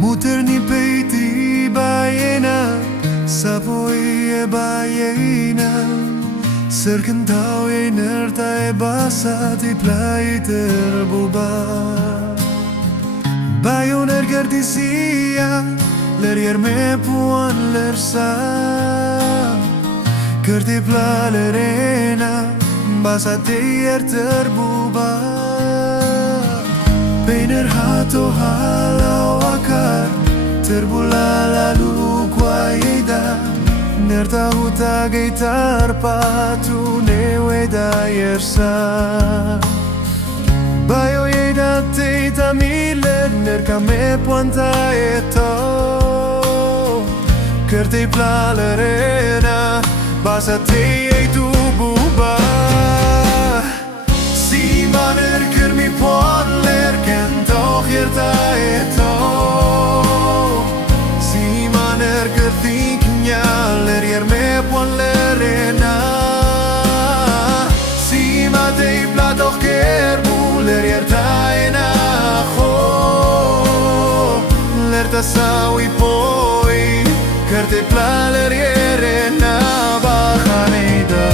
Muterni peiti bayena Sapoi e bayena Serkentau e nerta e basa Ti plai terbuba Bayon ergerdisia Lerier me puan lersa Kerti pla lerena Basa te terbuba Bener hato halau akar Terbula lalu kuaida Nerta huta geitar patu neweda yersa Bayo yeda teita mile Nerka me puanta eto Kerti pla lerena Basa te eitu buba Si maner kermi puan lerken toch yerta eto Si maner kertiknya lerier me puan lerena Si matei pla toch kerbu lerier taina ho Lerta sawi poi Kerte pla lerierena bajaneda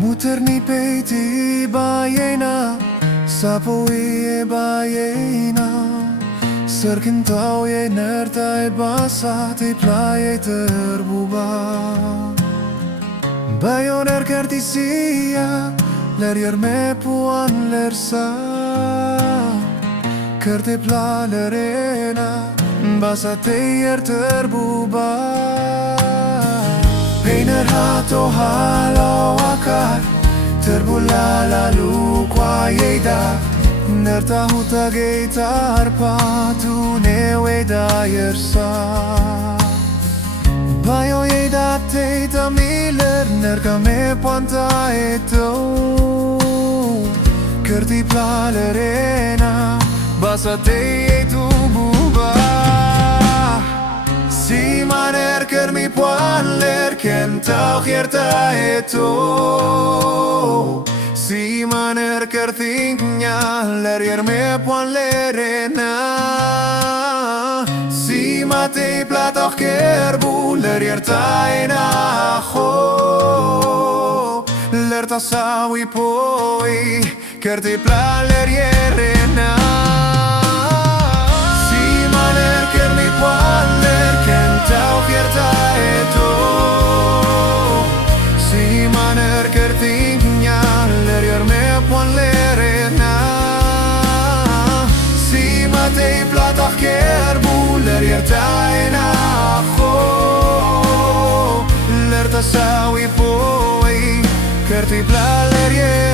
Muterni peiti bayena Sapoi e bayena Serkentau e nerta e basa Te plai terbuba Bayon erkertisia Lerier me puan lersa Kerte pla lerena Basa te terbuba Bener hato halau akar Terbula lalu kuaida Nerta huta geitar patu neweda yersa Bayo yeda teita miler Nerka me puanta eto Kerti pla lerena Basa te eitu buba Si maner kermi puan lerken tau hierta eto Si maner kertinya lerier me puan lerena Si matei platoch kerbu lerier taina ho Lerta sawi poi kerti pla lerierena Si maner kermi puan lerken tau hierta eto Si maner kertinya lerier me puan lerena Si matei platach kerbu lerier taina ho Lerta sawi poi kerti pla lerier